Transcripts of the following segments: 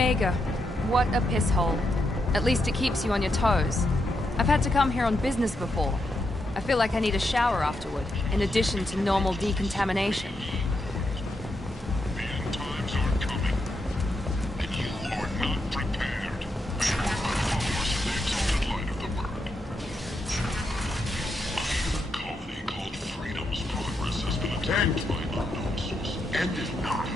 Omega. What a piss hole. At least it keeps you on your toes. I've had to come here on business before. I feel like I need a shower afterward, in addition to normal decontamination. The end times are coming, and you are not prepared. You are not followers of the exalted light of the word. A human colony called Freedom's Progress has been attacked by unknown sources. End is not.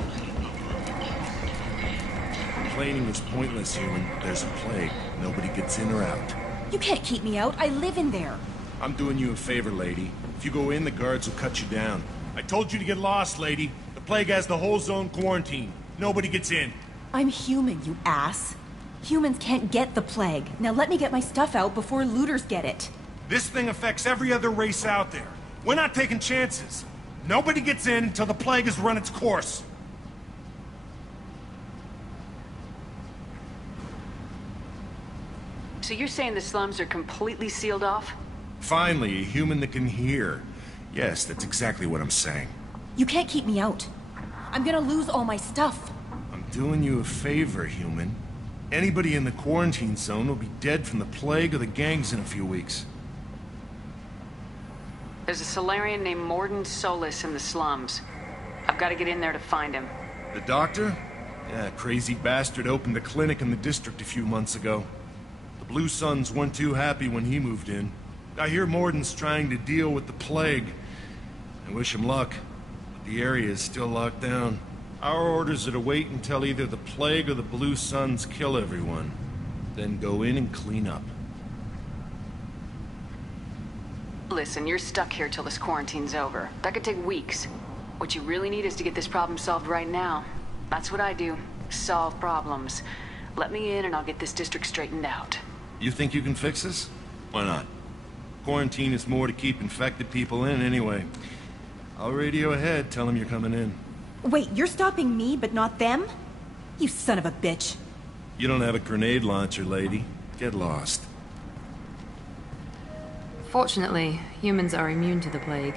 Complaining is pointless, human. There's a plague. Nobody gets in or out. You can't keep me out. I live in there. I'm doing you a favor, lady. If you go in, the guards will cut you down. I told you to get lost, lady. The plague has the whole zone quarantined. Nobody gets in. I'm human, you ass. Humans can't get the plague. Now let me get my stuff out before looters get it. This thing affects every other race out there. We're not taking chances. Nobody gets in until the plague has run its course. So you're saying the slums are completely sealed off? Finally, a human that can hear. Yes, that's exactly what I'm saying. You can't keep me out. I'm gonna lose all my stuff. I'm doing you a favor, human. Anybody in the quarantine zone will be dead from the plague or the gangs in a few weeks. There's a Solarian named Morden Solis in the slums. I've got to get in there to find him. The doctor? Yeah, crazy bastard opened a clinic in the district a few months ago. The Blue Suns weren't too happy when he moved in. I hear Morden's trying to deal with the plague. I wish him luck, but the area is still locked down. Our orders are to wait until either the plague or the Blue Suns kill everyone. Then go in and clean up. Listen, you're stuck here till this quarantine's over. That could take weeks. What you really need is to get this problem solved right now. That's what I do. Solve problems. Let me in and I'll get this district straightened out. You think you can fix this? Why not? Quarantine is more to keep infected people in anyway. I'll radio ahead, tell them you're coming in. Wait, you're stopping me, but not them? You son of a bitch. You don't have a grenade launcher, lady. Get lost. Fortunately, humans are immune to the plague.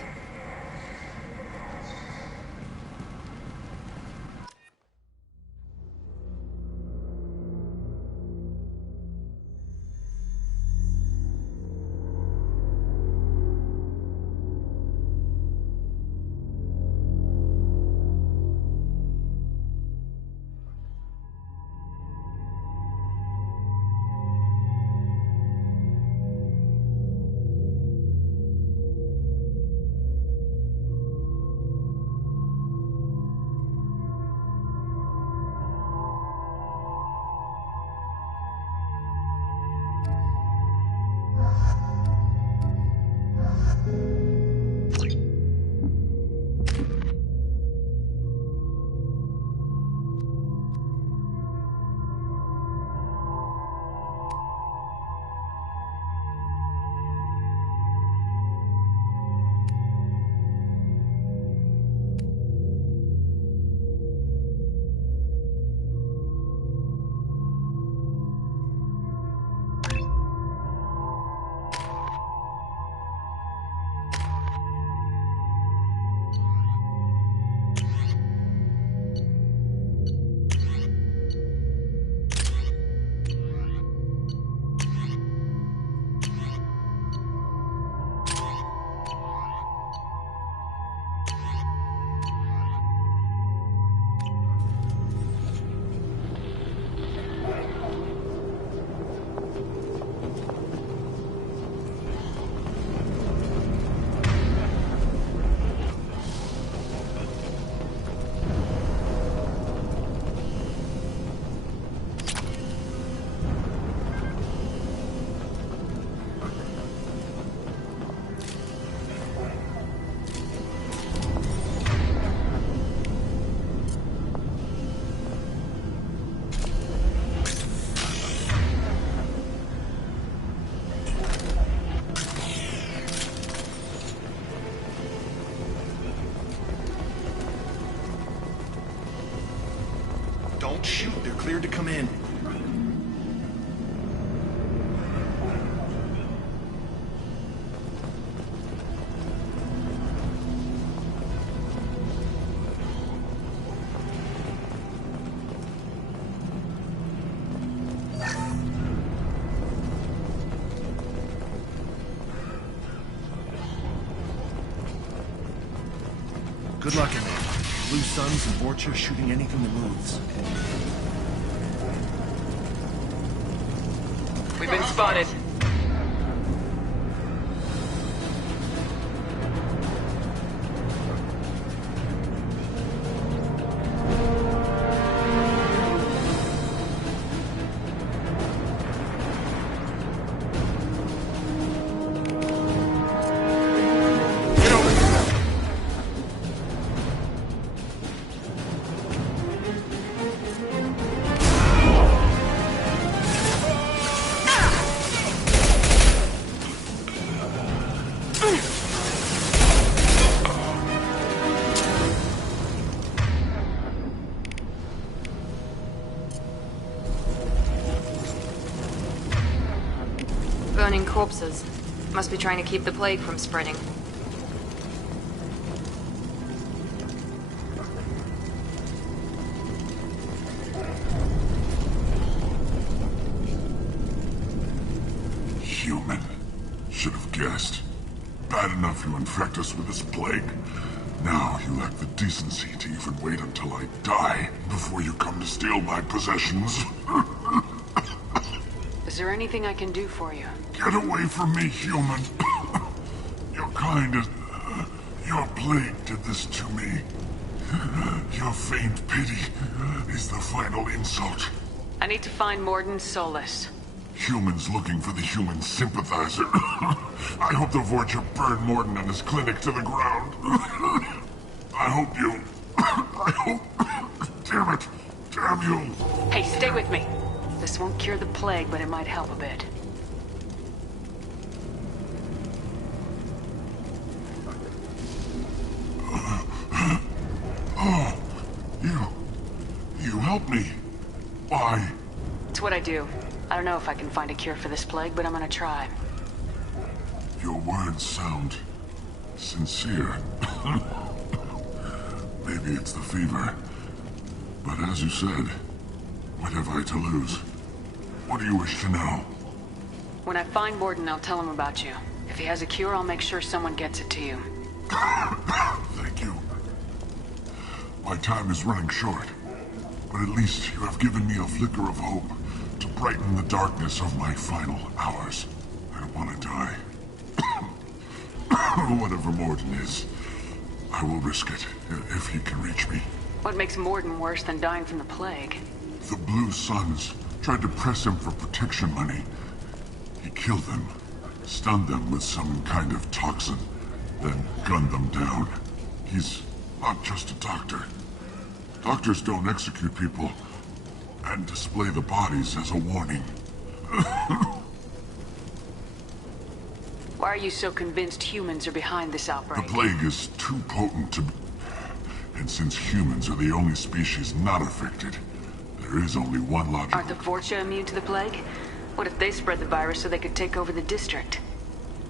Don't shoot, they're cleared to come in. Good luck in there. Blue Suns and Vorcha shooting anything that moves. We've been spotted. Burning corpses. Must be trying to keep the plague from spreading. Human. Should have guessed. Bad enough you infect us with this plague. Now you lack the decency to even wait until I die before you come to steal my possessions. Is there anything I can do for you? Get away from me, human. Your kind is... your plague did this to me. Your faint pity is the final insult. I need to find Morden Solus. Humans looking for the human sympathizer. I hope the Vorcha burned Morden and his clinic to the ground. I hope you... I hope... Damn it. Damn you. Hey, stay with me. This won't cure the plague, but it might help a bit. Oh, you helped me. Why? It's what I do. I don't know if I can find a cure for this plague, but I'm gonna try. Your words sound sincere. Maybe it's the fever. But as you said, what have I to lose? What do you wish to know? When I find Morden, I'll tell him about you. If he has a cure, I'll make sure someone gets it to you. Thank you. My time is running short, but at least you have given me a flicker of hope to brighten the darkness of my final hours. I don't want to die. Whatever Morden is, I will risk it if he can reach me. What makes Morden worse than dying from the plague? The Blue Suns tried to press him for protection money. He killed them, stunned them with some kind of toxin, then gunned them down. He's not just a doctor. Doctors don't execute people and display the bodies as a warning. Why are you so convinced humans are behind this The outbreak? plague is too potent to... And since humans are the only species not affected, there is only one logical... Aren't the Vorcha immune to the plague? What if they spread the virus so they could take over the district?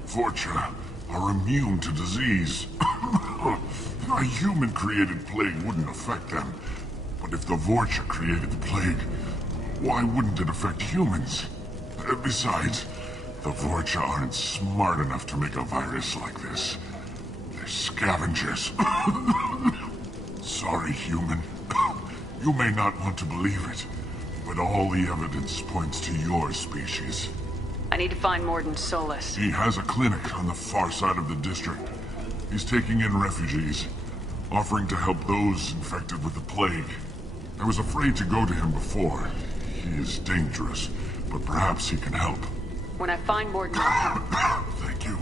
Vorcha are immune to disease. A human-created plague wouldn't affect them. But if the Vorcha created the plague, why wouldn't it affect humans? Besides, the Vorcha aren't smart enough to make a virus like this. They're scavengers. Sorry, human. You may not want to believe it, but all the evidence points to your species. I need to find Morden Solus. He has a clinic on the far side of the district. He's taking in refugees, offering to help those infected with the plague. I was afraid to go to him before. He is dangerous, but perhaps he can help. When I find Morden, I'll tell him. Thank you.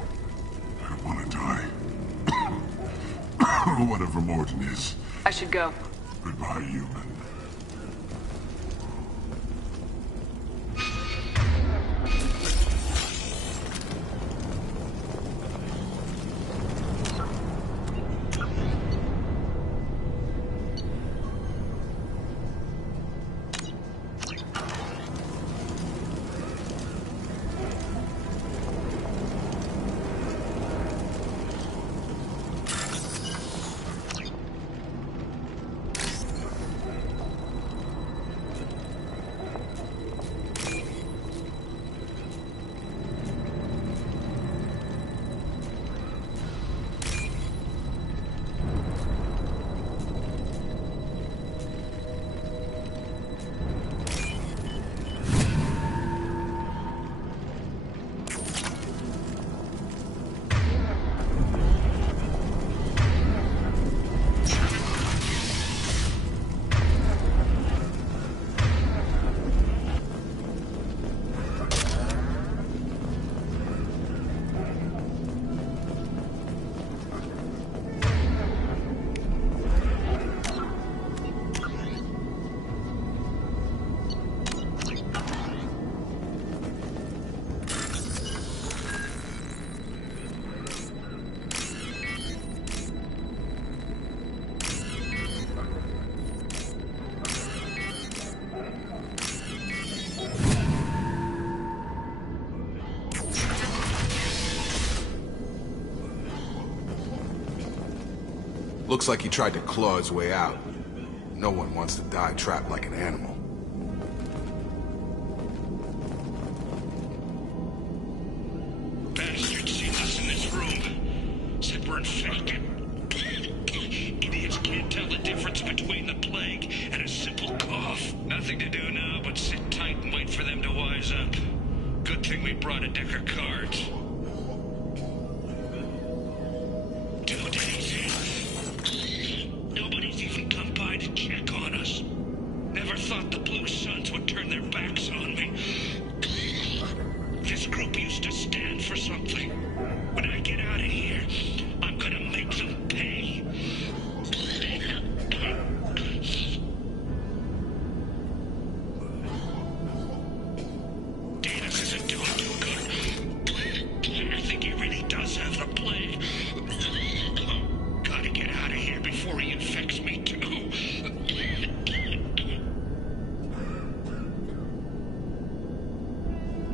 I don't want to die. Whatever Morden is. I should go. Goodbye, human. Looks like he tried to claw his way out. No one wants to die trapped like an animal. Bastard seen us in this room. Said we're infected. Idiots can't tell the difference between the plague and a simple cough. Nothing to do now but sit tight and wait for them to wise up. Good thing we brought a deck of cards. 2 days in. Nobody's even come by to check on us. Never thought the Blue Suns would turn their backs on me. This group used to stand for something. When I get out of here, I'm gonna make them pay. Davis isn't doing too good. I think he really does have the plague. Gotta get out of here before he infects me too.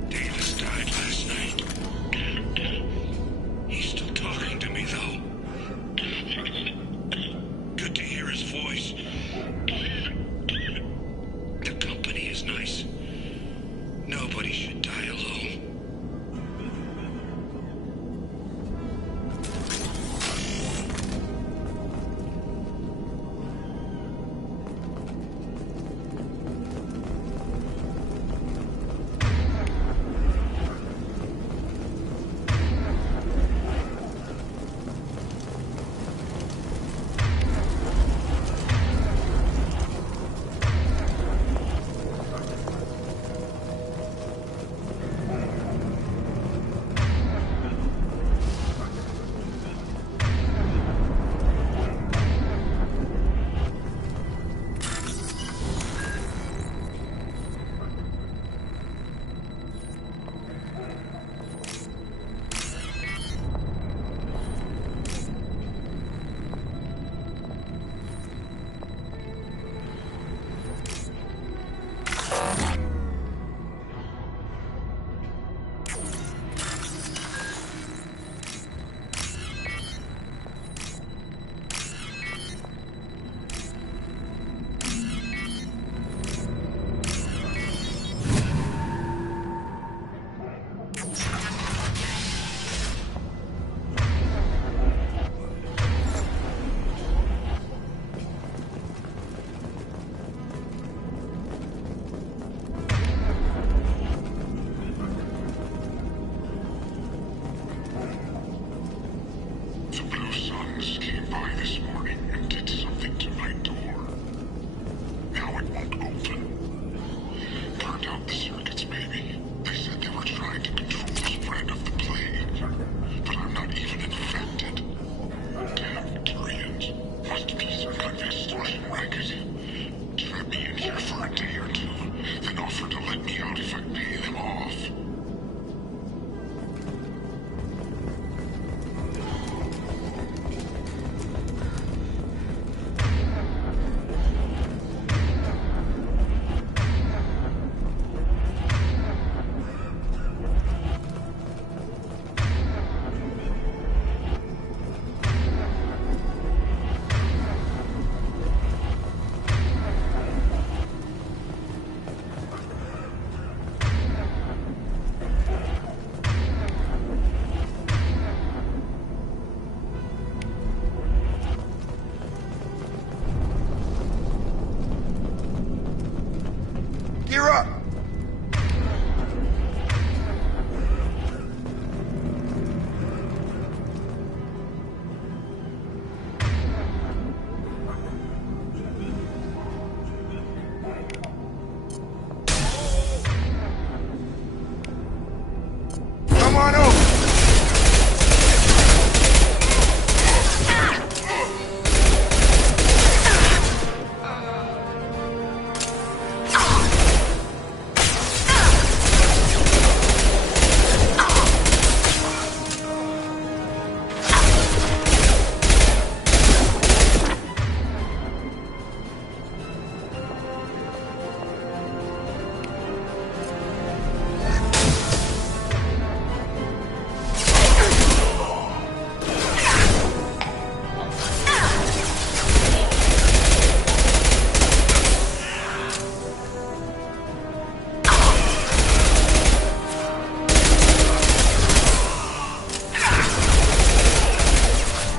Davis died last night. He's still talking to me, though. Good to hear his voice. The company is nice. Nobody should die alone. The Blue Suns came by this morning and did something to my door. Now it won't open. Turned out the circuits, maybe. They said they were trying to control the spread of the plague. But I'm not even infected. Damn Tyrians. Must be some kind of extortion racket. Trap me in here for a day or two, then offer to let me out if I pay them off.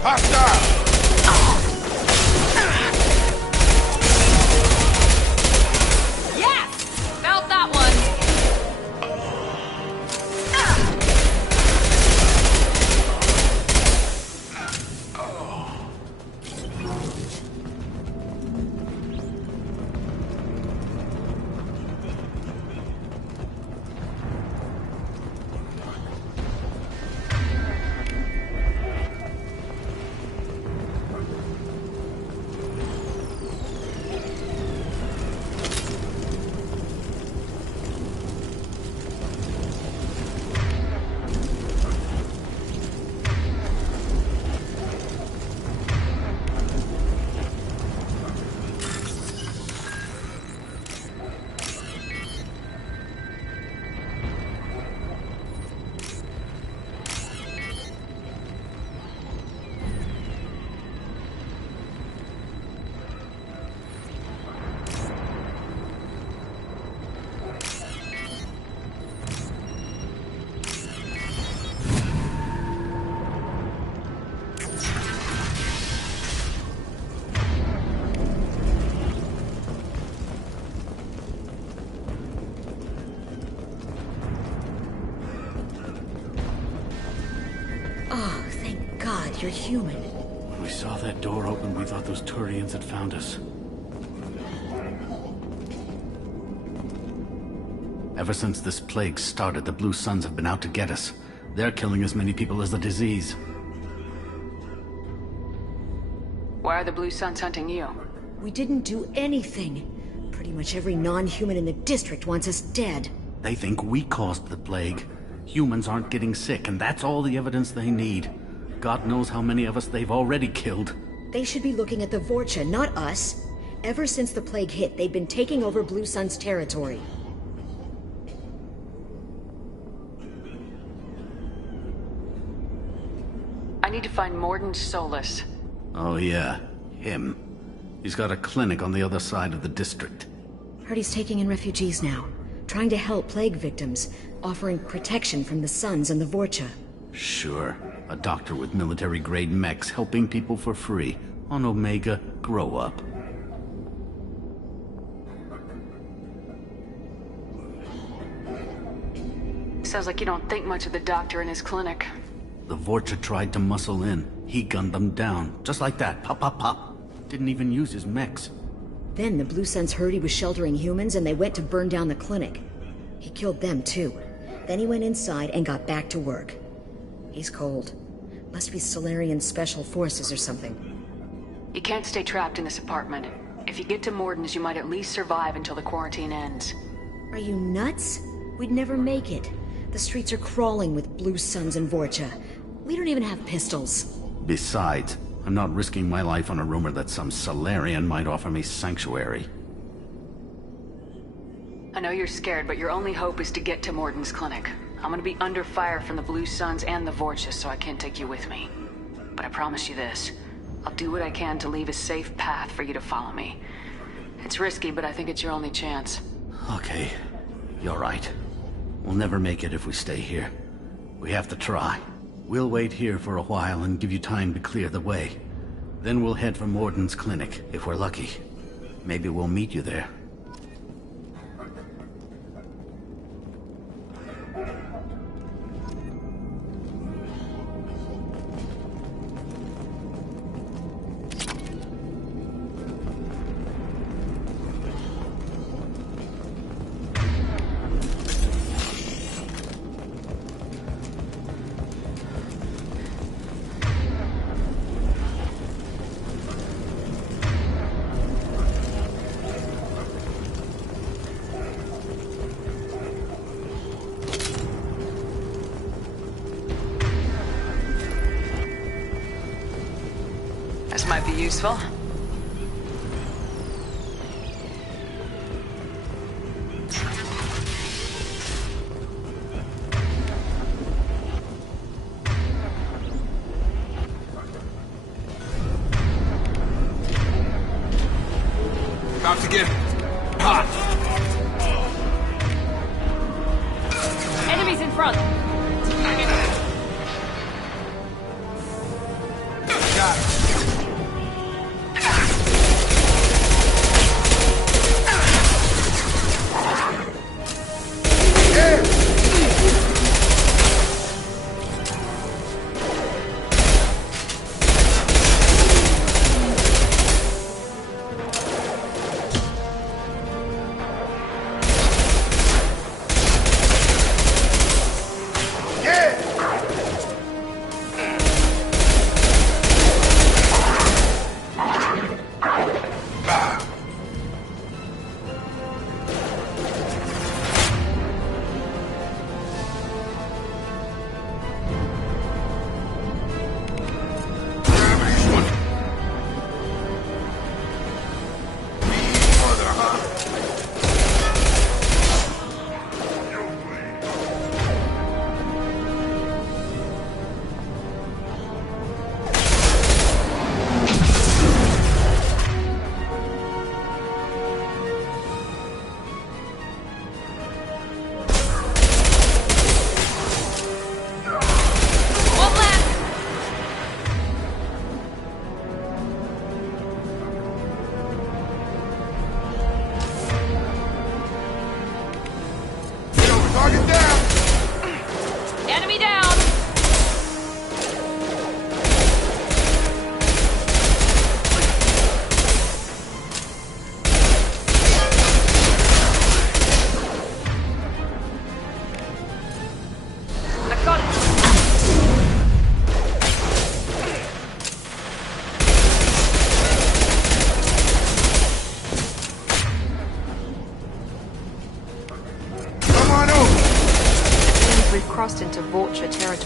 Hostile! Felt that one. Oh, thank God you're human. When we saw that door open, we thought those Turians had found us. Ever since this plague started, the Blue Suns have been out to get us. They're killing as many people as the disease. Why are the Blue Suns hunting you? We didn't do anything. Pretty much every non-human in the district wants us dead. They think we caused the plague. Humans aren't getting sick, and that's all the evidence they need. God knows how many of us they've already killed. They should be looking at the Vorcha, not us. Ever since the plague hit, they've been taking over Blue Sun's territory. I need to find Morden Solus. Oh yeah, him. He's got a clinic on the other side of the district. Heard he's taking in refugees now, trying to help plague victims, offering protection from the Suns and the Vorcha. Sure. A doctor with military-grade mechs helping people for free. On Omega, grow up. Sounds like you don't think much of the doctor and his clinic. The Vorcha tried to muscle in. He gunned them down. Just like that. Pop, pop, pop. Didn't even use his mechs. Then the Blue Suns heard he was sheltering humans and they went to burn down the clinic. He killed them too. Then he went inside and got back to work. He's cold. Must be Solarian Special Forces or something. You can't stay trapped in this apartment. If you get to Morden's, you might at least survive until the quarantine ends. Are you nuts? We'd never make it. The streets are crawling with Blue Suns and Vorcha. We don't even have pistols. Besides, I'm not risking my life on a rumor that some Solarian might offer me sanctuary. I know you're scared, but your only hope is to get to Morden's clinic. I'm gonna be under fire from the Blue Suns and the Vorcha, so I can't take you with me. But I promise you this. I'll do what I can to leave a safe path for you to follow me. It's risky, but I think it's your only chance. Okay. You're right. We'll never make it if we stay here. We have to try. We'll wait here for a while and give you time to clear the way. Then we'll head for Morden's clinic, if we're lucky. Maybe we'll meet you there. This might be useful. About to get hot. Enemies in front.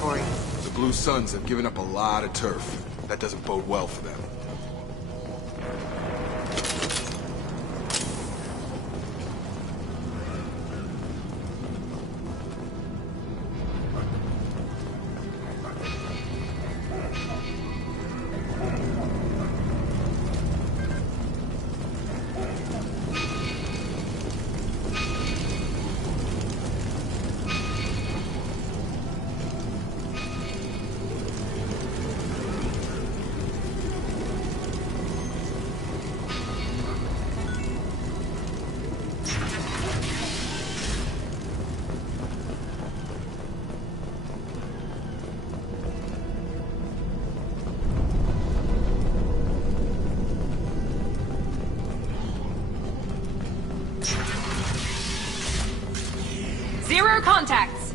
territory. The Blue Suns have given up a lot of turf. That doesn't bode well for them. Zero contacts!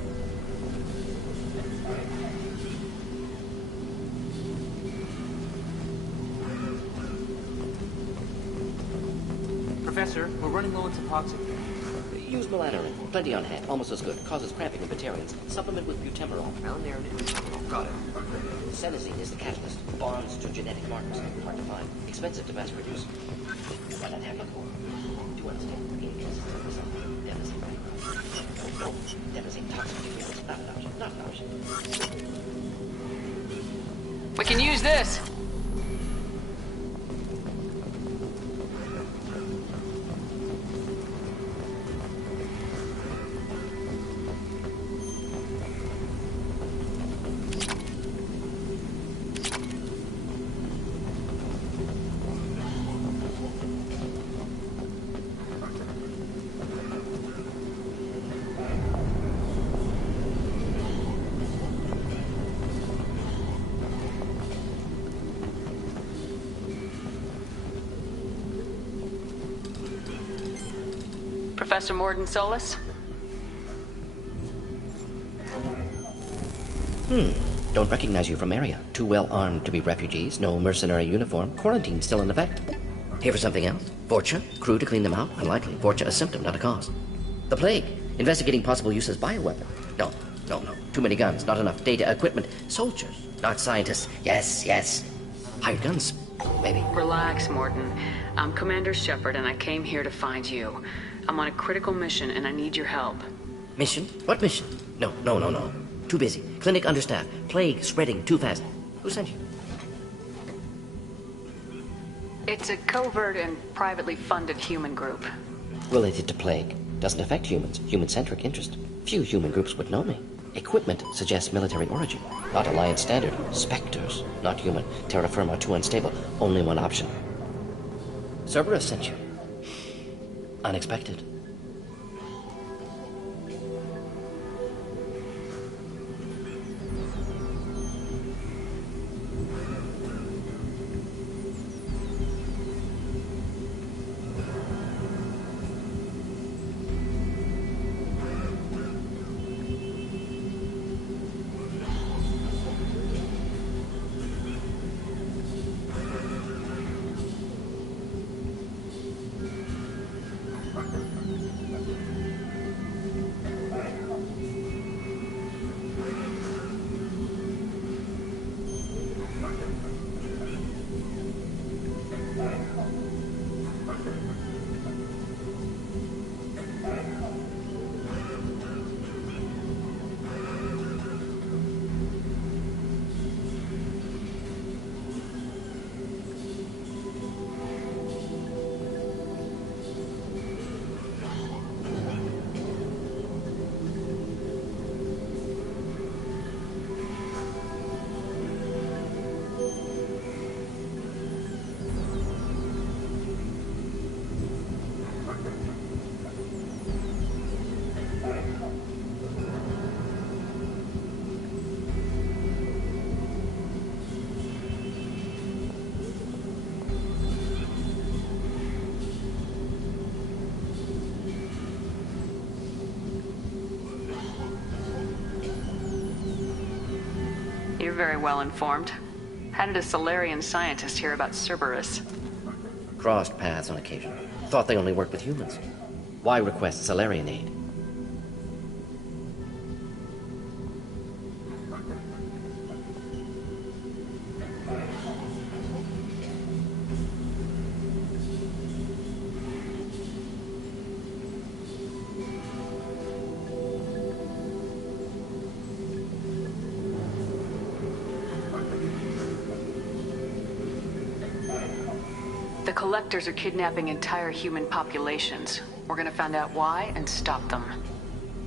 Professor, we're running low on epoxy. Use melatonin. Plenty on hand. Almost as good. Causes cramping in Batarians. Supplement with butemerol. Found there it is. Got it. Senescene is the catalyst. Bonds to genetic markers. Hard to find. Expensive to mass produce. Why not have a core? Do you understand? Devastating. No. Devastating toxic materials. Not an option. Not an option. We can use this. Professor Morden Solis? Don't recognize you from area. Too well armed to be refugees. No mercenary uniform. Quarantine still in effect. Here for something else? Vorcha? Crew to clean them out? Unlikely. Vorcha a symptom, not a cause. The plague. Investigating possible use as bioweapon. No. Too many guns. Not enough data, equipment. Soldiers, not scientists. Yes. Hired guns. Maybe. Relax, Morden. I'm Commander Shepard, and I came here to find you. I'm on a critical mission, and I need your help. Mission? What mission? No. Too busy. Clinic understaffed. Plague spreading too fast. Who sent you? It's a covert and privately funded human group. Related to plague. Doesn't affect humans. Human-centric interest. Few human groups would know me. Equipment suggests military origin. Not Alliance standard. Spectres. Not human. Terra firma too unstable. Only one option. Cerberus sent you. Unexpected. You're very well informed. How did a Solarian scientist hear about Cerberus? Crossed paths on occasion. Thought they only worked with humans. Why request Solarian aid? The Collectors are kidnapping entire human populations. We're gonna find out why and stop them.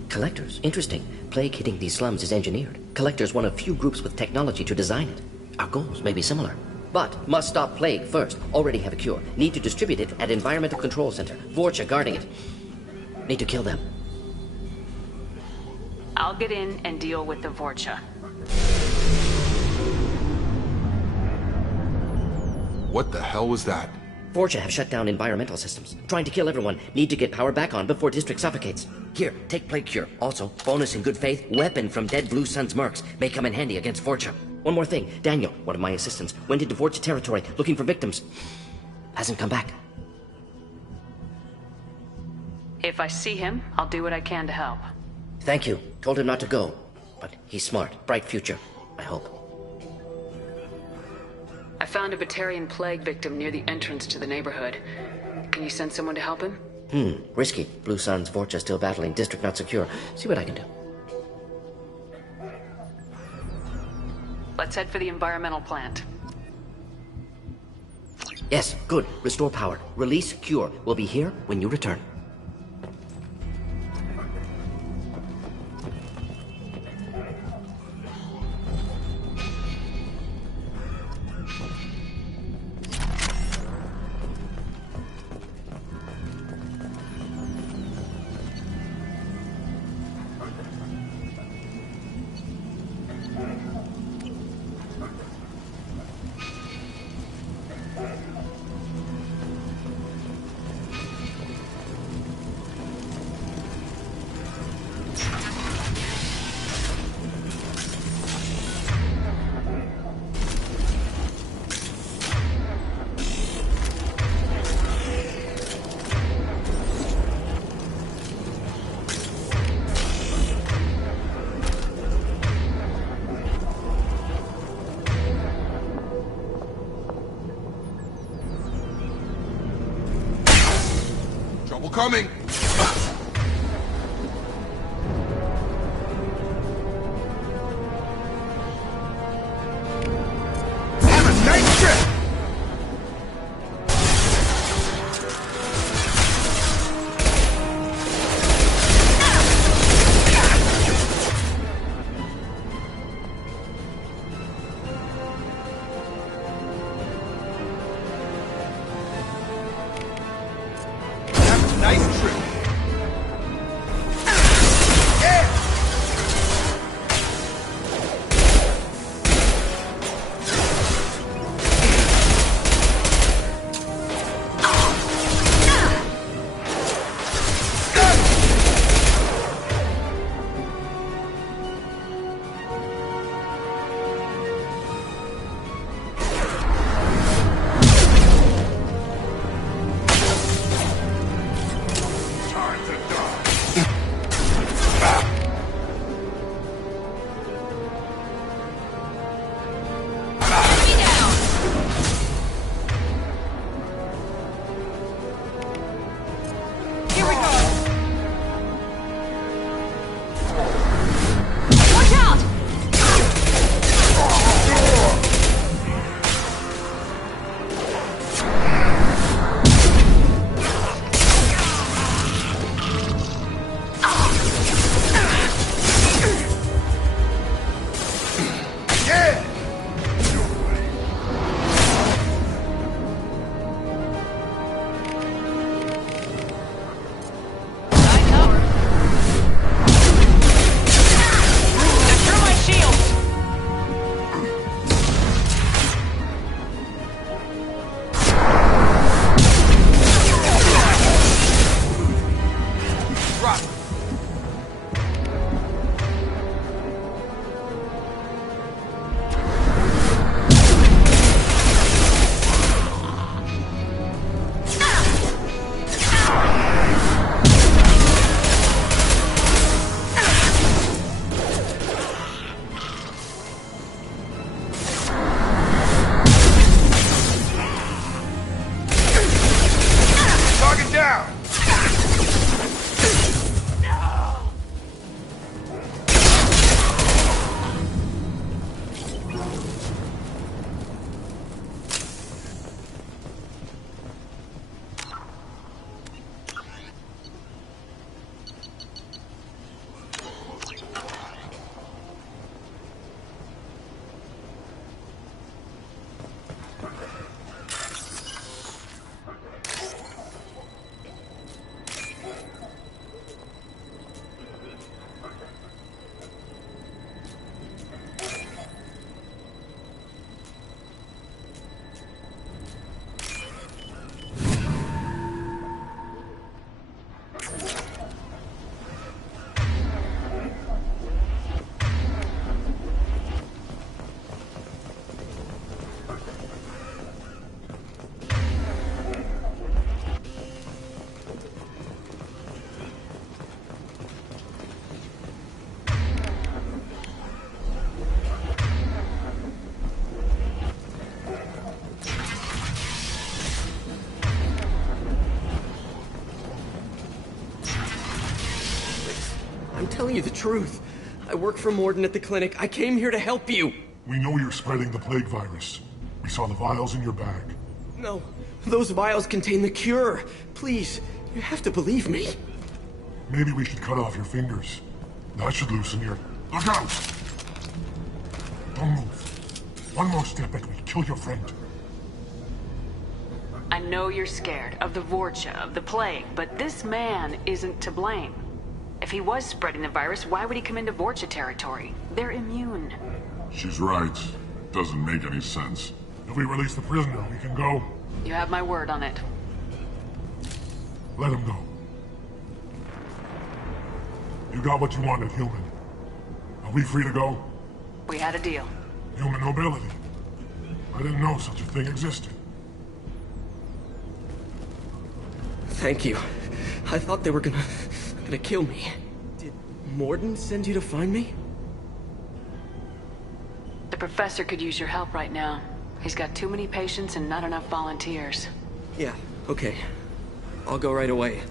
Collectors? Interesting. Plague hitting these slums is engineered. Collectors one of few groups with technology to design it. Our goals may be similar. But must stop plague first. Already have a cure. Need to distribute it at Environmental Control Center. Vorcha guarding it. Need to kill them. I'll get in and deal with the Vorcha. What the hell was that? Vorcha have shut down environmental systems. Trying to kill everyone. Need to get power back on before District suffocates. Here, take Plague Cure. Also, bonus in good faith, weapon from dead Blue Sun's mercs. May come in handy against Vorcha. One more thing. Daniel, one of my assistants, went into Vorcha territory looking for victims. Hasn't come back. If I see him, I'll do what I can to help. Thank you. Told him not to go. But he's smart. Bright future. I hope. I found a Batarian plague victim near the entrance to the neighborhood. Can you send someone to help him? Risky. Blue Sun's Vorcha still battling. District not secure. See what I can do. Let's head for the environmental plant. Yes, good. Restore power. Release Cure. We'll be here when you return. Coming! Have a nice trip! Nice trip. telling you the truth. I work for Morden at the clinic. I came here to help you. We know you're spreading the plague virus. We saw the vials in your bag. No, those vials contain the cure. Please, you have to believe me. Maybe we should cut off your fingers. That should loosen your... Look out! Don't move. One more step and we'll kill your friend. I know you're scared of the Vorcha, of the plague, but this man isn't to blame. If he was spreading the virus, why would he come into Vorcha territory? They're immune. She's right. Doesn't make any sense. If we release the prisoner, we can go. You have my word on it. Let him go. You got what you wanted, human. Are we free to go? We had a deal. Human nobility. I didn't know such a thing existed. Thank you. I thought they were gonna kill me. Did Morden send you to find me? The professor could use your help right now. He's got too many patients and not enough volunteers. Yeah, okay. I'll go right away.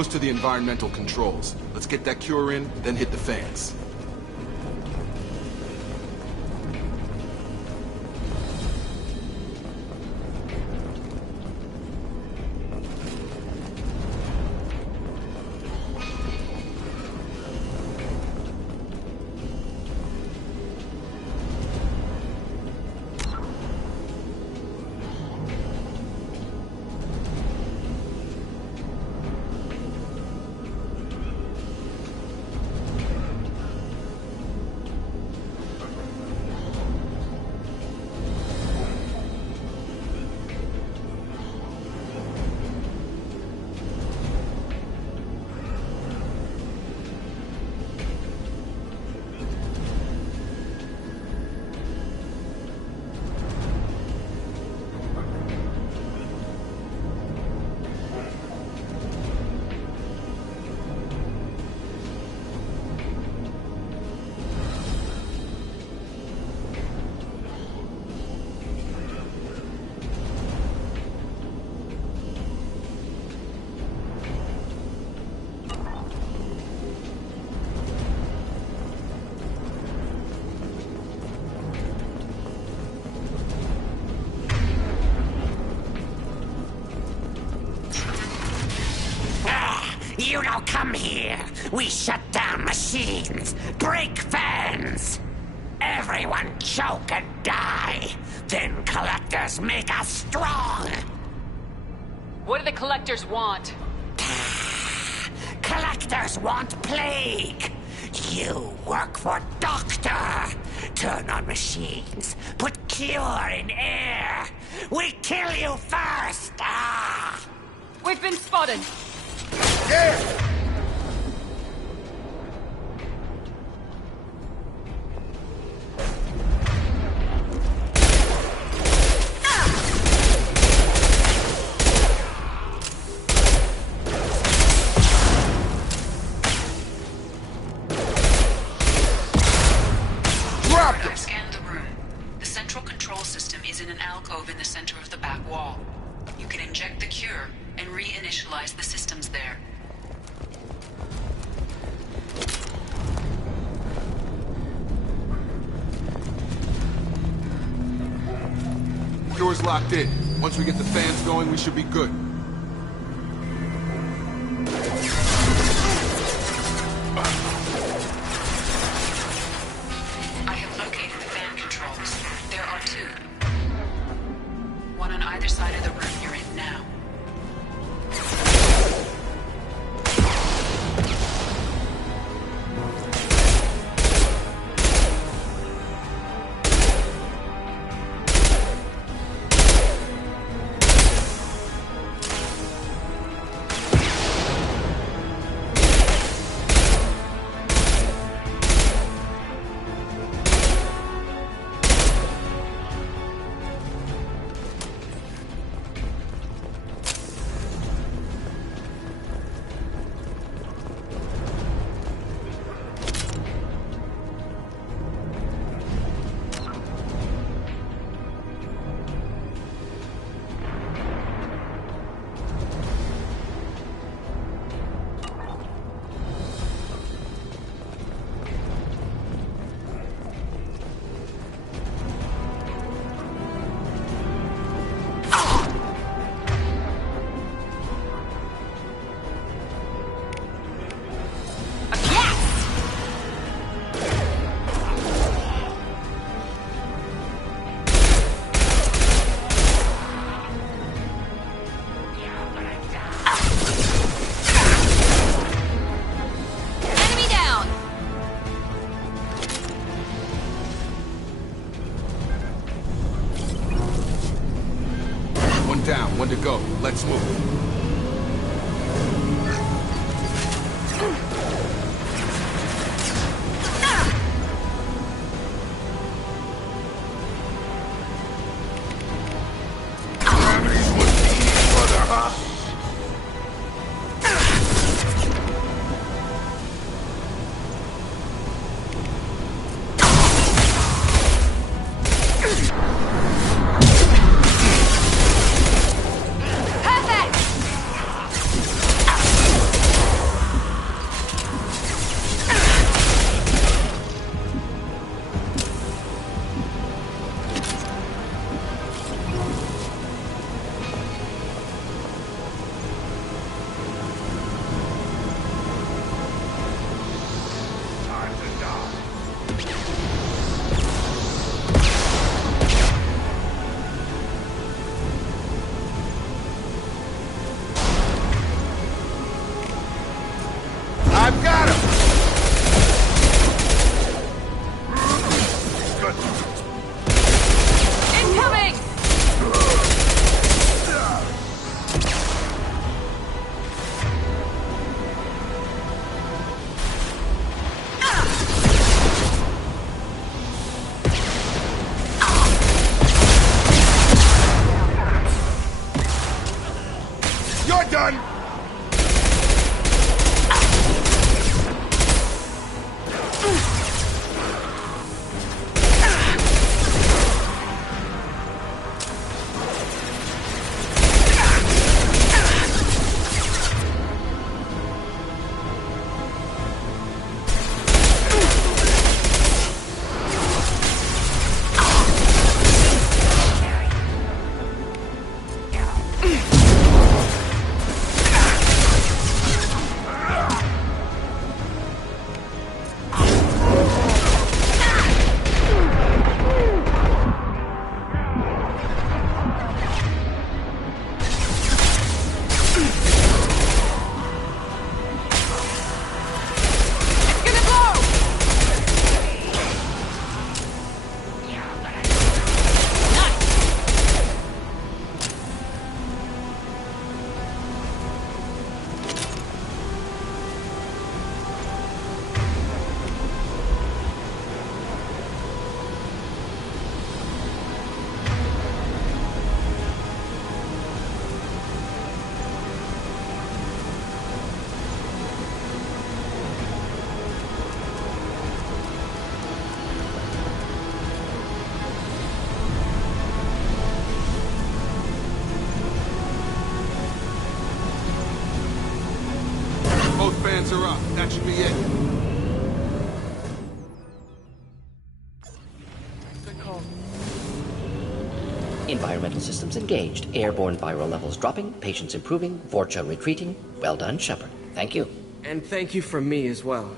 close to the environmental controls. Let's get that cure in, then hit the fans. You don't come here. We shut down machines, break fans. Everyone choke and die. Then collectors make us strong. What do the collectors want? Collectors want plague. You work for Doctor. Turn on machines. Put cure in air. We kill you first. Ah! We've been spotted. Yeah! I've scanned the room. The central control system is in an alcove in the center of the back wall. You can inject the cure and reinitialize the systems there. Door's locked in. Once we get the fans going, we should be good. I have located the fan controls. There are two. One on either side of the room you're in now. Down, one to go. Let's move. Perfect! Sensor up. That should be it. Environmental systems engaged. Airborne viral levels dropping. Patients improving. Vorcha retreating. Well done, Shepard. Thank you. And thank you from me as well.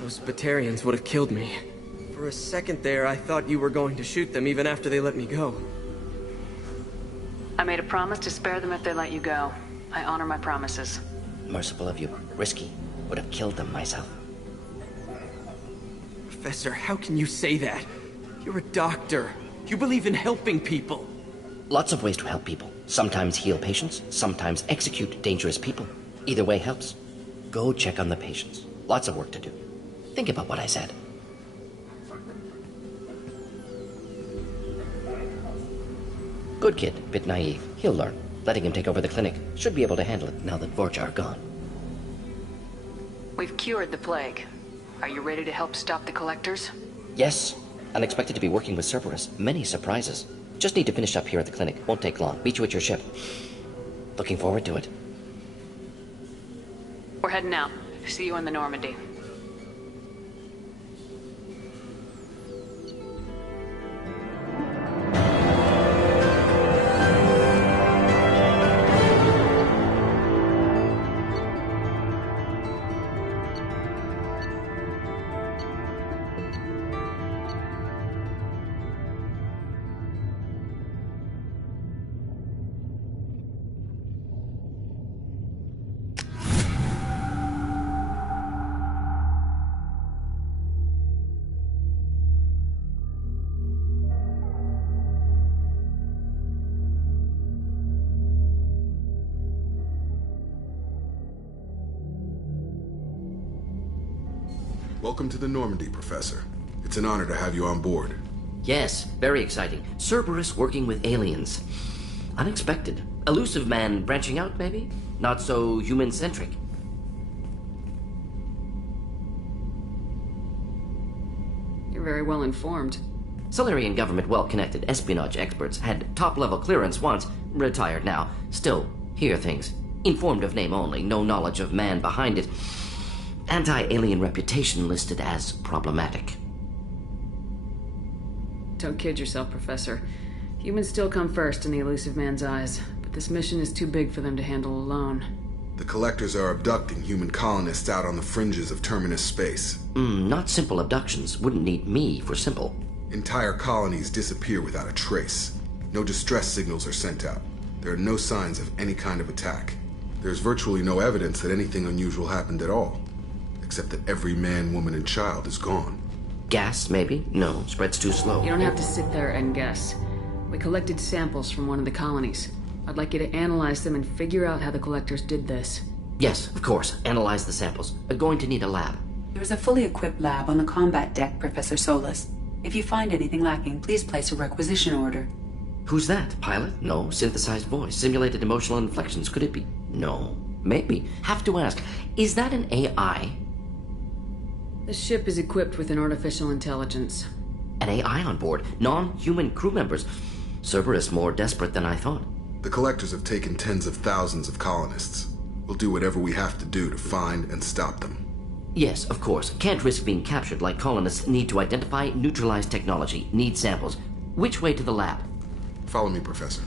Those Batarians would have killed me. For a second there, I thought you were going to shoot them even after they let me go. I made a promise to spare them if they let you go. I honor my promises. Merciful of you. Risky. Would have killed them myself. Professor, how can you say that? You're a doctor. You believe in helping people. Lots of ways to help people. Sometimes heal patients, sometimes execute dangerous people. Either way helps. Go check on the patients. Lots of work to do. Think about what I said. Good kid, bit naive. He'll learn. Letting him take over the clinic. Should be able to handle it now that Vorcha are gone. We've cured the plague. Are you ready to help stop the collectors? Yes. Unexpected to be working with Cerberus. Many surprises. Just need to finish up here at the clinic. Won't take long. Meet you at your ship. Looking forward to it. We're heading out. See you in the Normandy. Welcome to the Normandy, Professor. It's an honor to have you on board. Yes, very exciting. Cerberus working with aliens. Unexpected. Elusive man branching out, maybe? Not so human-centric. You're very well informed. Solarian government well-connected espionage experts had top-level clearance once, retired now. Still, hear things. Informed of name only, no knowledge of man behind it. Anti-alien reputation listed as problematic. Don't kid yourself, Professor. Humans still come first in the elusive man's eyes, but this mission is too big for them to handle alone. The Collectors are abducting human colonists out on the fringes of Terminus space. Not simple abductions. Wouldn't need me for simple. Entire colonies disappear without a trace. No distress signals are sent out. There are no signs of any kind of attack. There's virtually no evidence that anything unusual happened at all. Except that every man, woman, and child is gone. Gas, maybe? No, spreads too slow. You don't have to sit there and guess. We collected samples from one of the colonies. I'd like you to analyze them and figure out how the Collectors did this. Yes, of course. Analyze the samples. Going to need a lab. There's a fully equipped lab on the combat deck, Professor Solis. If you find anything lacking, please place a requisition order. Who's that? Pilot? No. Synthesized voice. Simulated emotional inflections. Could it be? No. Maybe. Have to ask. Is that an AI? The ship is equipped with an artificial intelligence. An AI on board. Non-human crew members. Cerberus more desperate than I thought. The Collectors have taken tens of thousands of colonists. We'll do whatever we have to do to find and stop them. Yes, of course. Can't risk being captured like colonists need to identify, neutralize technology, need samples. Which way to the lab? Follow me, Professor.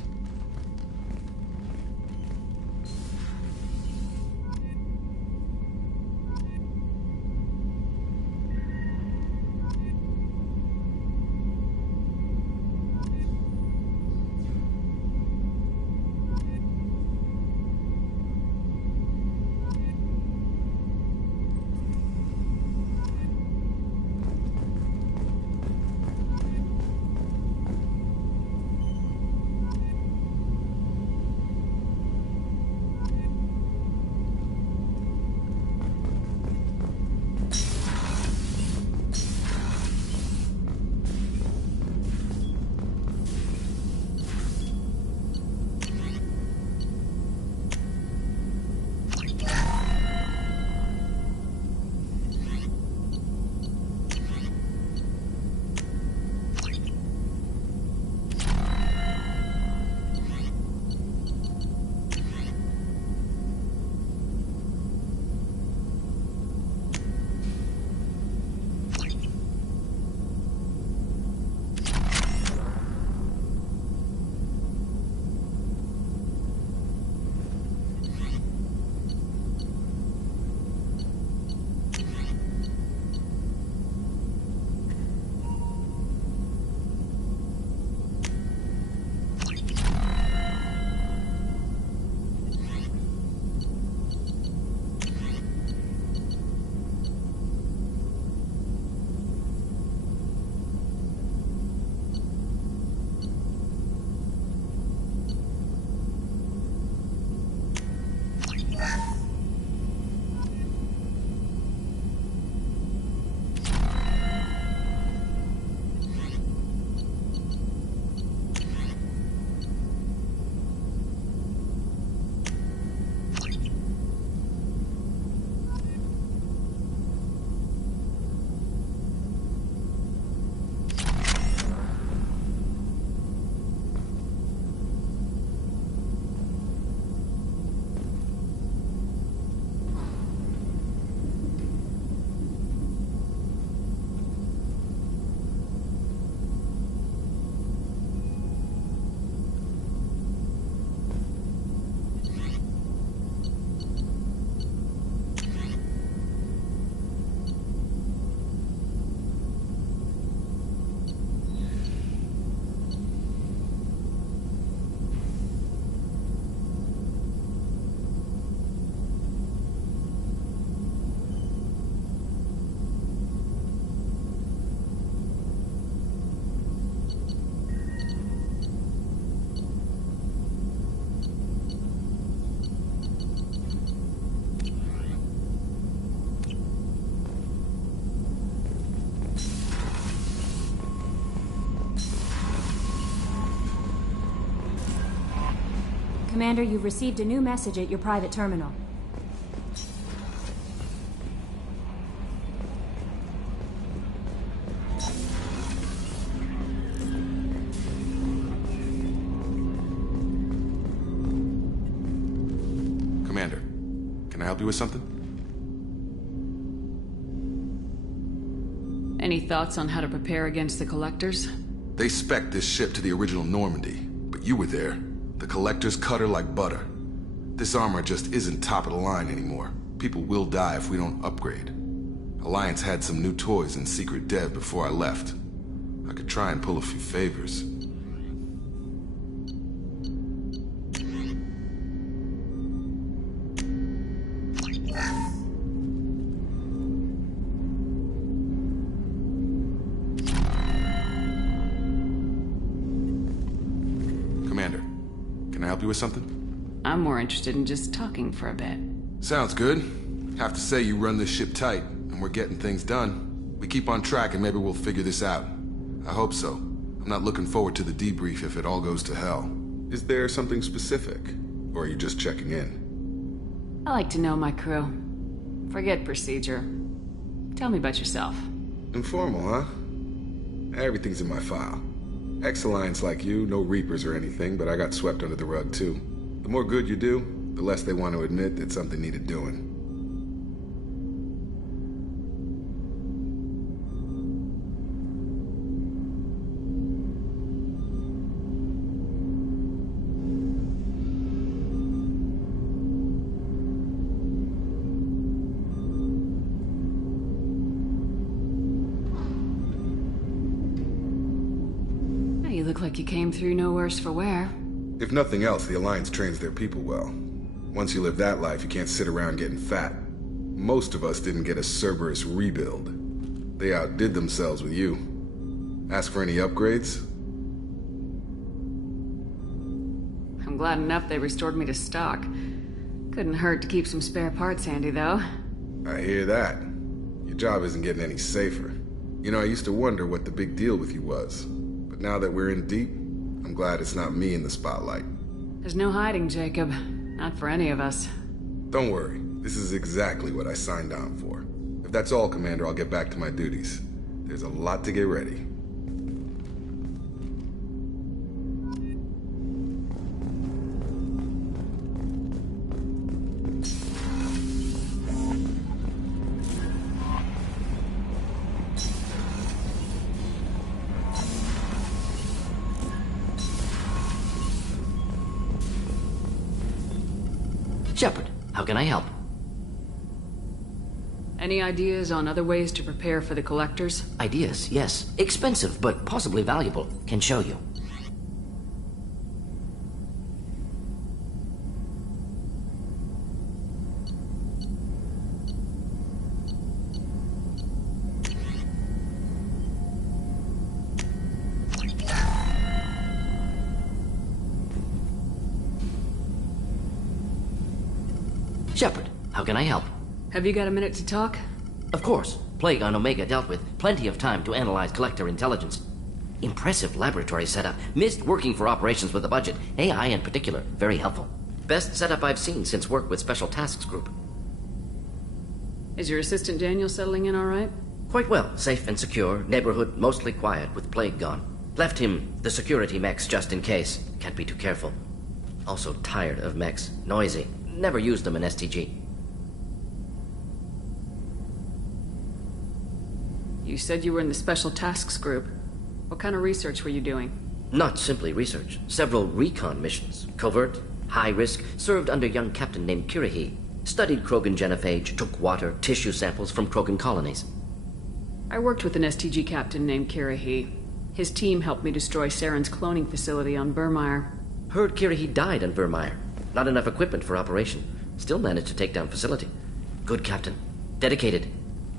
Commander, you've received a new message at your private terminal. Commander, can I help you with something? Any thoughts on how to prepare against the Collectors? They spec'd this ship to the original Normandy, but you were there. The Collectors cut her like butter. This armor just isn't top of the line anymore. People will die if we don't upgrade. Alliance had some new toys in secret dev before I left. I could try and pull a few favors. Help you with something? I'm more interested in just talking for a bit. Sounds good. Have to say you run this ship tight, and we're getting things done. We keep on track and maybe we'll figure this out. I hope so. I'm not looking forward to the debrief if it all goes to hell. Is there something specific? Or are you just checking in? I like to know my crew. Forget procedure. Tell me about yourself. Informal, huh? Everything's in my file. Ex-Alliance like you, no Reapers or anything, but I got swept under the rug too. The more good you do, the less they want to admit that something needed doing. You look like you came through no worse for wear. If nothing else, the Alliance trains their people well. Once you live that life, you can't sit around getting fat. Most of us didn't get a Cerberus rebuild. They outdid themselves with you. Ask for any upgrades? I'm glad enough they restored me to stock. Couldn't hurt to keep some spare parts handy, though. I hear that. Your job isn't getting any safer. You know, I used to wonder what the big deal with you was. But now that we're in deep, I'm glad it's not me in the spotlight. There's no hiding, Jacob. Not for any of us. Don't worry. This is exactly what I signed on for. If that's all, Commander, I'll get back to my duties. There's a lot to get ready. Shepard, how can I help? Any ideas on other ways to prepare for the Collectors? Ideas, yes. Expensive, but possibly valuable. Can show you. Shepard, how can I help? Have you got a minute to talk? Of course. Plague on Omega dealt with. Plenty of time to analyze Collector intelligence. Impressive laboratory setup. Missed working for operations with a budget. AI in particular. Very helpful. Best setup I've seen since work with Special Tasks Group. Is your assistant Daniel settling in all right? Quite well. Safe and secure. Neighborhood mostly quiet with Plague gone. Left him the security mechs just in case. Can't be too careful. Also tired of mechs. Noisy. Never used them in STG. You said you were in the Special Tasks Group. What kind of research were you doing? Not simply research. Several recon missions. Covert, high risk, served under a young captain named Kirahi. Studied Krogan genophage, took water, tissue samples from Krogan colonies. I worked with an STG captain named Kirahi. His team helped me destroy Saren's cloning facility on Burmire. Heard Kirahi died on Vermeer. Not enough equipment for operation. Still managed to take down facility. Good captain. Dedicated.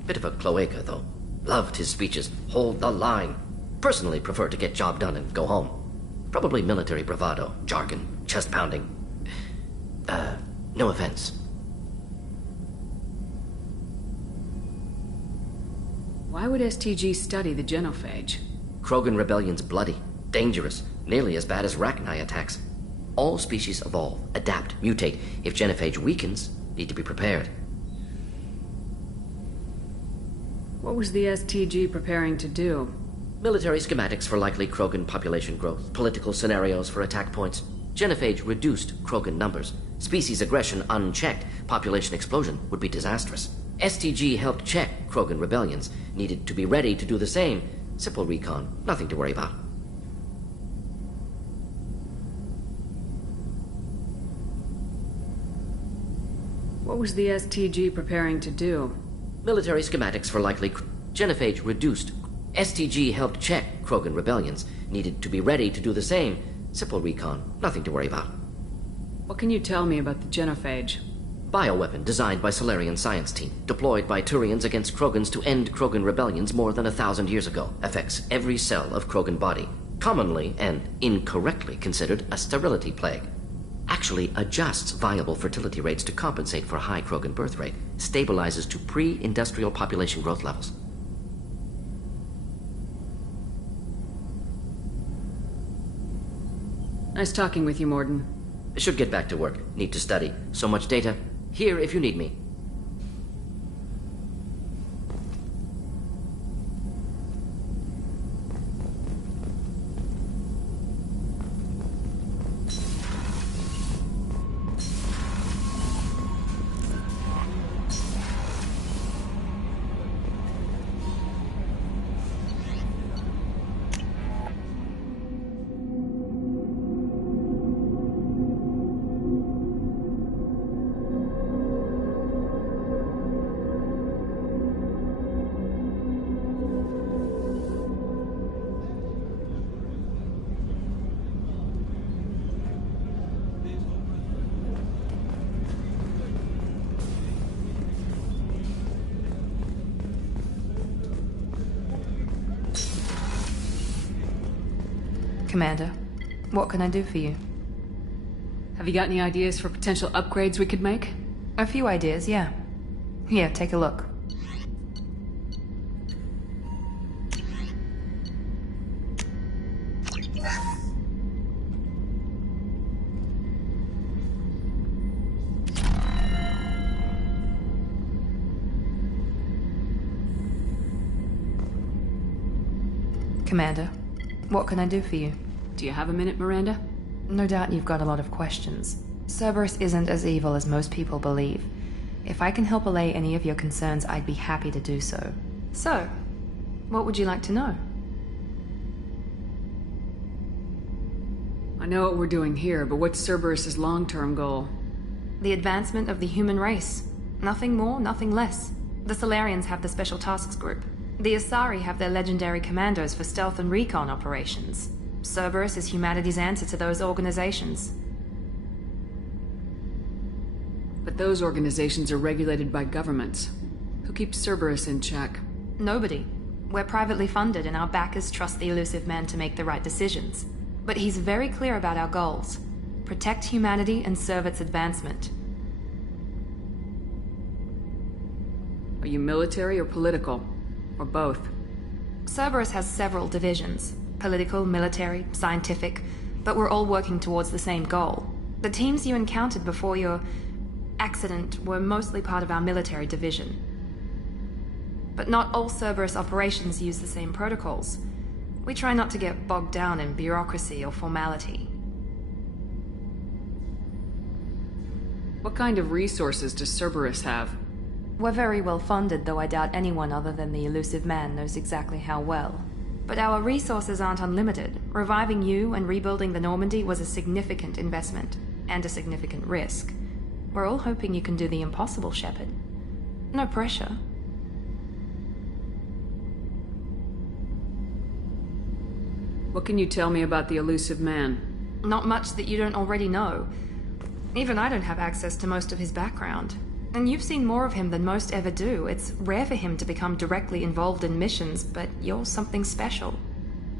Bit of a cloaca, though. Loved his speeches. Hold the line. Personally prefer to get job done and go home. Probably military bravado, jargon, chest pounding. No offense. Why would STG study the genophage? Krogan rebellion's bloody. Dangerous. Nearly as bad as Rachni attacks. All species evolve, adapt, mutate. If genophage weakens, need to be prepared. What was the STG preparing to do? Military schematics for likely Krogan population growth, political scenarios for attack points. Genophage reduced Krogan numbers. Species aggression unchecked, population explosion would be disastrous. STG helped check Krogan rebellions, needed to be ready to do the same. Simple recon, nothing to worry about. What was the STG preparing to do? Military schematics for likely genophage reduced. STG helped check Krogan rebellions, needed to be ready to do the same. Simple recon, nothing to worry about. What can you tell me about the genophage? Bioweapon designed by Solarian science team, deployed by Turians against Krogans to end Krogan rebellions more than 1,000 years ago. Affects every cell of Krogan body. Commonly and incorrectly considered a sterility plague. Actually adjusts viable fertility rates to compensate for high Krogan birth rate. Stabilizes to pre-industrial population growth levels. Nice talking with you, Morden. Should get back to work. Need to study. So much data. Here if you need me. Commander, what can I do for you? Have you got any ideas for potential upgrades we could make? A few ideas, yeah. Here, take a look. Commander, what can I do for you? Do you have a minute, Miranda? No doubt you've got a lot of questions. Cerberus isn't as evil as most people believe. If I can help allay any of your concerns, I'd be happy to do so. So, what would you like to know? I know what we're doing here, but what's Cerberus's long-term goal? The advancement of the human race. Nothing more, nothing less. The Solarians have the Special Tasks Group. The Asari have their legendary commandos for stealth and recon operations. Cerberus is humanity's answer to those organizations. But those organizations are regulated by governments. Who keeps Cerberus in check? Nobody. We're privately funded and our backers trust the elusive man to make the right decisions. But he's very clear about our goals. Protect humanity and serve its advancement. Are you military or political? Or both? Cerberus has several divisions. Political, military, scientific, but we're all working towards the same goal. The teams you encountered before your accident were mostly part of our military division. But not all Cerberus operations use the same protocols. We try not to get bogged down in bureaucracy or formality. What kind of resources does Cerberus have? We're very well funded, though I doubt anyone other than the elusive man knows exactly how well. But our resources aren't unlimited. Reviving you and rebuilding the Normandy was a significant investment, and a significant risk. We're all hoping you can do the impossible, Shepard. No pressure. What can you tell me about the elusive man? Not much that you don't already know. Even I don't have access to most of his background. And you've seen more of him than most ever do. It's rare for him to become directly involved in missions, but you're something special.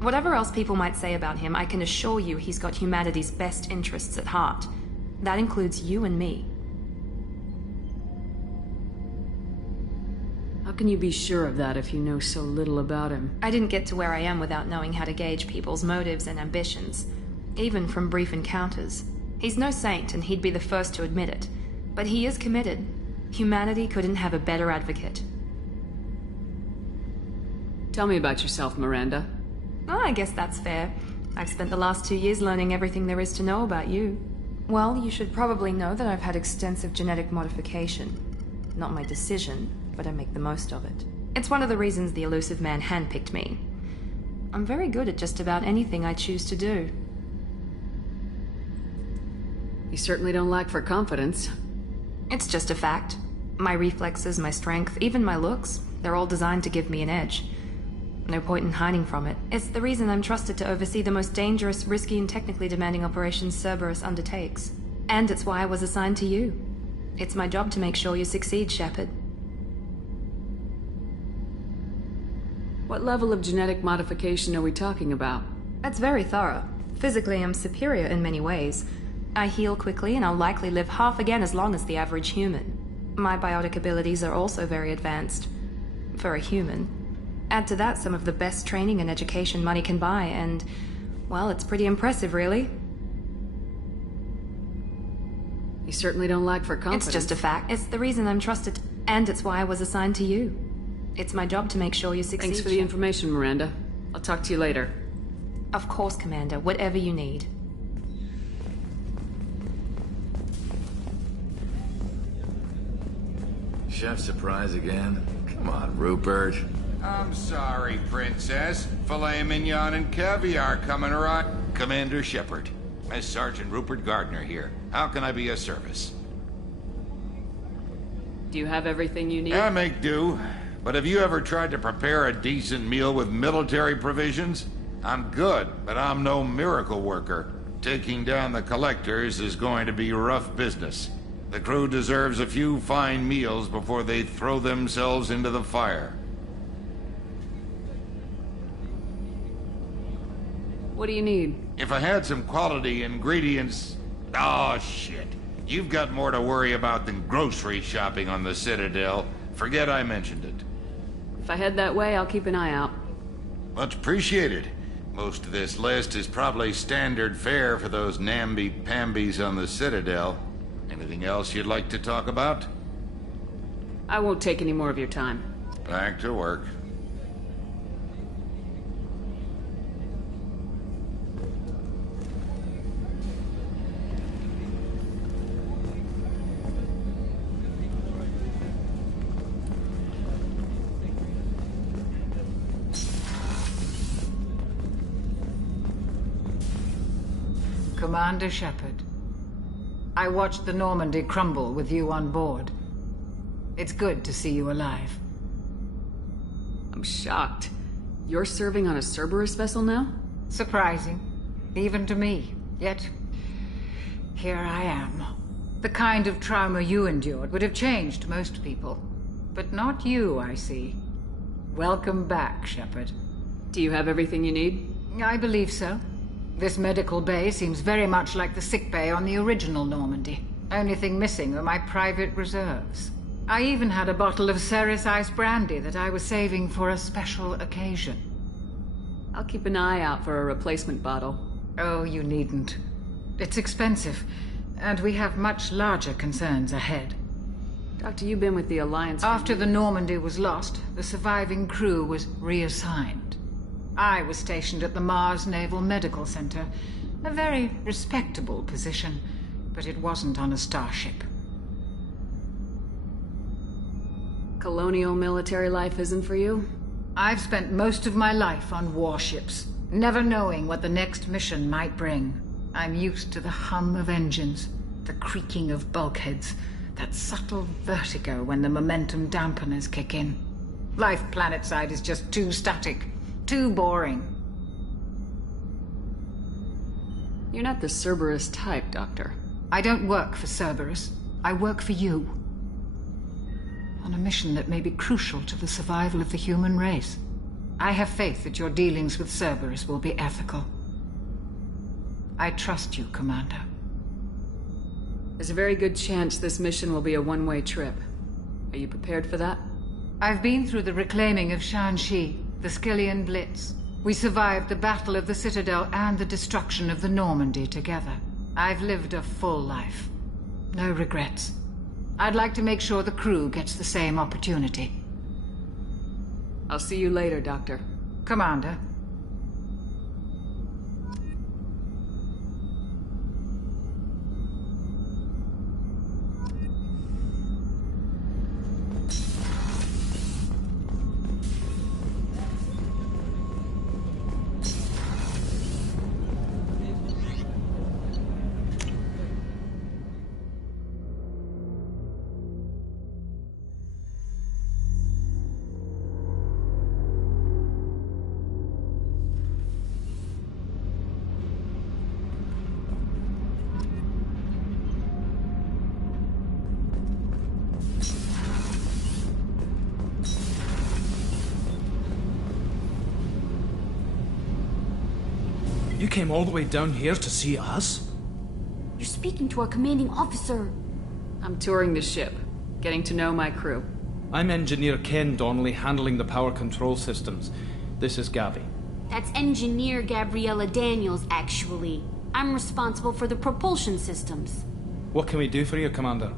Whatever else people might say about him, I can assure you he's got humanity's best interests at heart. That includes you and me. How can you be sure of that if you know so little about him? I didn't get to where I am without knowing how to gauge people's motives and ambitions, even from brief encounters. He's no saint, and he'd be the first to admit it. But he is committed. Humanity couldn't have a better advocate. Tell me about yourself, Miranda. Oh, I guess that's fair. I've spent the last 2 years learning everything there is to know about you. Well, you should probably know that I've had extensive genetic modification. Not my decision, but I make the most of it. It's one of the reasons the elusive man handpicked me. I'm very good at just about anything I choose to do. You certainly don't lack for confidence. It's just a fact. My reflexes, my strength, even my looks, they're all designed to give me an edge. No point in hiding from it. It's the reason I'm trusted to oversee the most dangerous, risky, and technically demanding operations Cerberus undertakes. And it's why I was assigned to you. It's my job to make sure you succeed, Shepard. What level of genetic modification are we talking about? It's very thorough. Physically, I'm superior in many ways. I heal quickly, and I'll likely live half again as long as the average human. My biotic abilities are also very advanced. For a human. Add to that some of the best training and education money can buy, and, well, it's pretty impressive, really. You certainly don't lack for confidence. It's just a fact. It's the reason I'm trusted, and it's why I was assigned to you. It's my job to make sure you succeed. Thanks for the information, Miranda. I'll talk to you later. Of course, Commander. Whatever you need. Chef surprise again? Come on, Rupert. I'm sorry, Princess. Filet mignon and caviar coming right. Commander Shepard. Sergeant Rupert Gardner here. How can I be of service? Do you have everything you need? I make do. But have you ever tried to prepare a decent meal with military provisions? I'm good, but I'm no miracle worker. Taking down the collectors is going to be rough business. The crew deserves a few fine meals before they throw themselves into the fire. What do you need? If I had some quality ingredients... Oh, shit. You've got more to worry about than grocery shopping on the Citadel. Forget I mentioned it. If I head that way, I'll keep an eye out. Much appreciated. Most of this list is probably standard fare for those namby-pambies on the Citadel. Anything else you'd like to talk about? I won't take any more of your time. Back to work. Commander Shepard, I watched the Normandy crumble with you on board. It's good to see you alive. I'm shocked. You're serving on a Cerberus vessel now? Surprising, even to me. Yet, here I am. The kind of trauma you endured would have changed most people. But not you, I see. Welcome back, Shepard. Do you have everything you need? I believe so. This medical bay seems very much like the sick bay on the original Normandy. Only thing missing are my private reserves. I even had a bottle of Ceres Ice brandy that I was saving for a special occasion. I'll keep an eye out for a replacement bottle. Oh, you needn't. It's expensive, and we have much larger concerns ahead. Doctor, you've been with the Alliance... After the Normandy was lost, the surviving crew was reassigned. I was stationed at the Mars Naval Medical Center. A very respectable position, but it wasn't on a starship. Colonial military life isn't for you? I've spent most of my life on warships, never knowing what the next mission might bring. I'm used to the hum of engines, the creaking of bulkheads, that subtle vertigo when the momentum dampeners kick in. Life planetside is just too static. Too boring. You're not the Cerberus type, Doctor. I don't work for Cerberus. I work for you. On a mission that may be crucial to the survival of the human race. I have faith that your dealings with Cerberus will be ethical. I trust you, Commander. There's a very good chance this mission will be a one-way trip. Are you prepared for that? I've been through the reclaiming of Shanxi. The Skillian Blitz. We survived the Battle of the Citadel and the destruction of the Normandy together. I've lived a full life. No regrets. I'd like to make sure the crew gets the same opportunity. I'll see you later, Doctor. Commander. You came all the way down here to see us? You're speaking to our commanding officer. I'm touring the ship, getting to know my crew. I'm Engineer Ken Donnelly, handling the power control systems. This is Gabby. That's Engineer Gabriella Daniels, actually. I'm responsible for the propulsion systems. What can we do for you, Commander?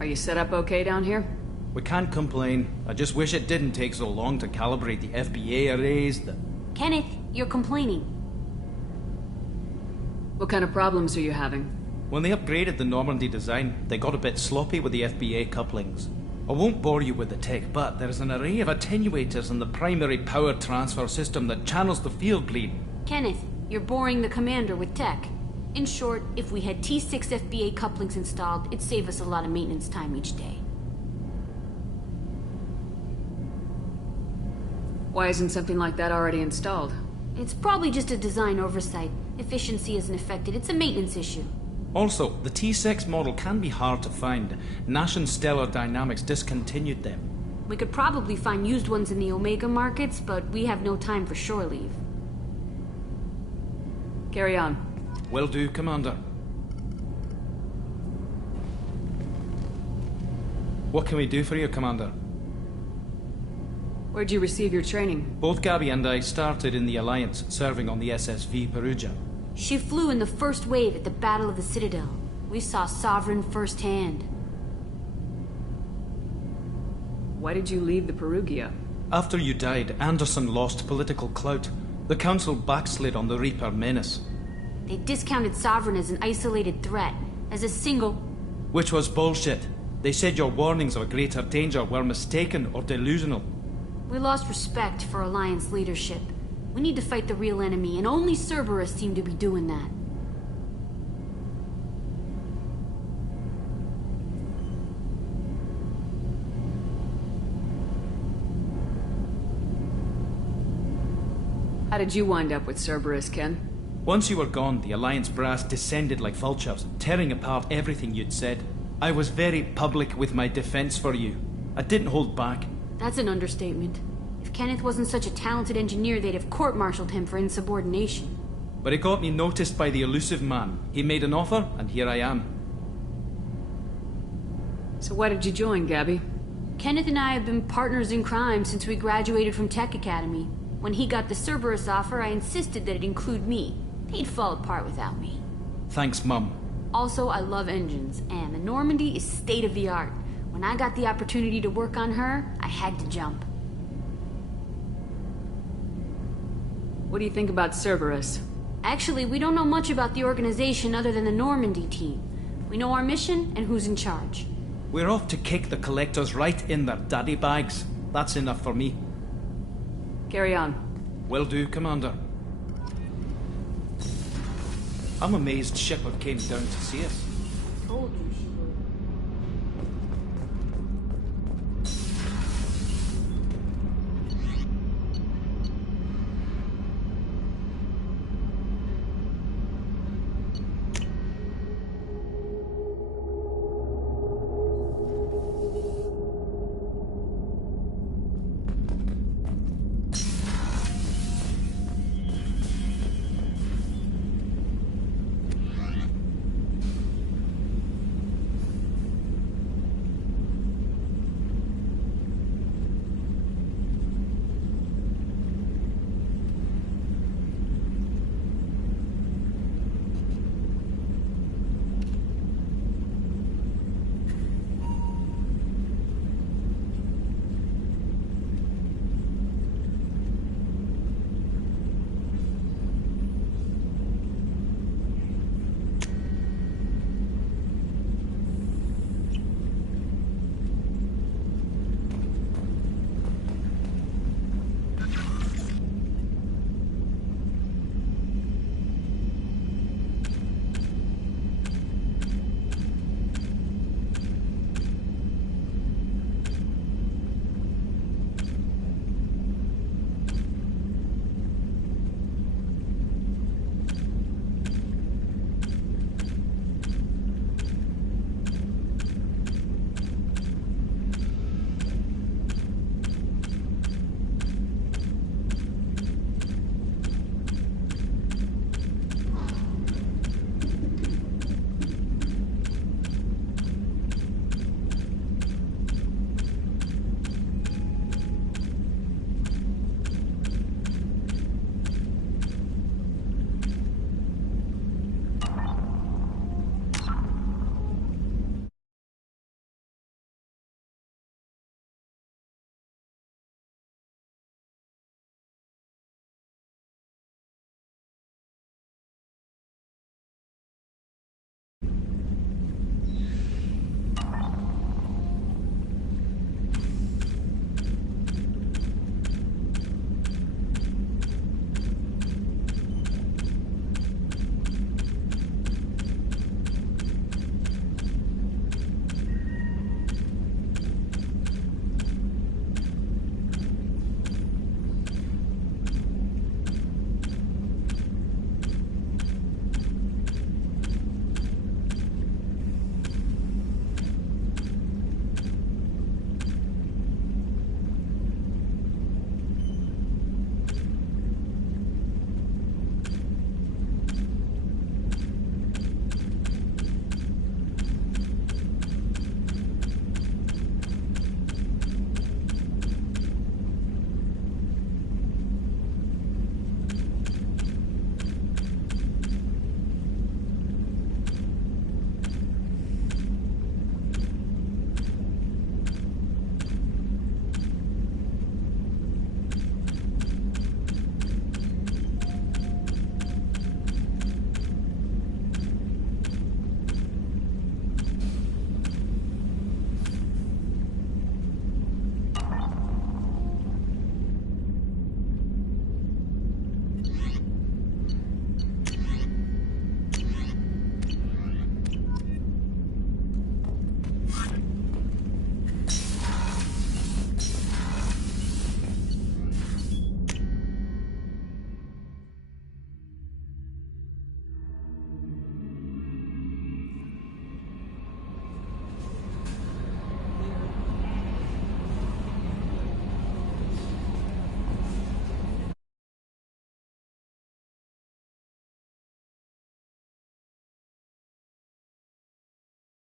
Are you set up okay down here? We can't complain. I just wish it didn't take so long to calibrate the FBA arrays. Kenneth, you're complaining. What kind of problems are you having? When they upgraded the Normandy design, they got a bit sloppy with the FBA couplings. I won't bore you with the tech, but there's an array of attenuators in the primary power transfer system that channels the field bleed. Kenneth, you're boring the commander with tech. In short, if we had T6 FBA couplings installed, it'd save us a lot of maintenance time each day. Why isn't something like that already installed? It's probably just a design oversight. Efficiency isn't affected. It's a maintenance issue. Also, the T6 model can be hard to find. Nash and Stellar Dynamics discontinued them. We could probably find used ones in the Omega markets, but we have no time for shore leave. Carry on. Will do, Commander. What can we do for you, Commander? Where'd you receive your training? Both Gabby and I started in the Alliance, serving on the SSV Perugia. She flew in the first wave at the Battle of the Citadel. We saw Sovereign firsthand. Why did you leave the Perugia? After you died, Anderson lost political clout. The Council backslid on the Reaper menace. They discounted Sovereign as an isolated threat, as a single... Which was bullshit. They said your warnings of a greater danger were mistaken or delusional. We lost respect for Alliance leadership. We need to fight the real enemy, and only Cerberus seem to be doing that. How did you wind up with Cerberus, Ken? Once you were gone, the Alliance brass descended like vultures, tearing apart everything you'd said. I was very public with my defense for you. I didn't hold back. That's an understatement. If Kenneth wasn't such a talented engineer, they'd have court-martialed him for insubordination. But it got me noticed by the elusive man. He made an offer, and here I am. So why did you join, Gabby? Kenneth and I have been partners in crime since we graduated from Tech Academy. When he got the Cerberus offer, I insisted that it include me. He'd fall apart without me. Thanks, Mum. Also, I love engines, and the Normandy is state-of-the-art. When I got the opportunity to work on her, I had to jump. What do you think about Cerberus? Actually, we don't know much about the organization other than the Normandy team. We know our mission and who's in charge. We're off to kick the Collectors right in their daddy bags. That's enough for me. Carry on. Will do, Commander. I'm amazed Shepard came down to see us. Told you she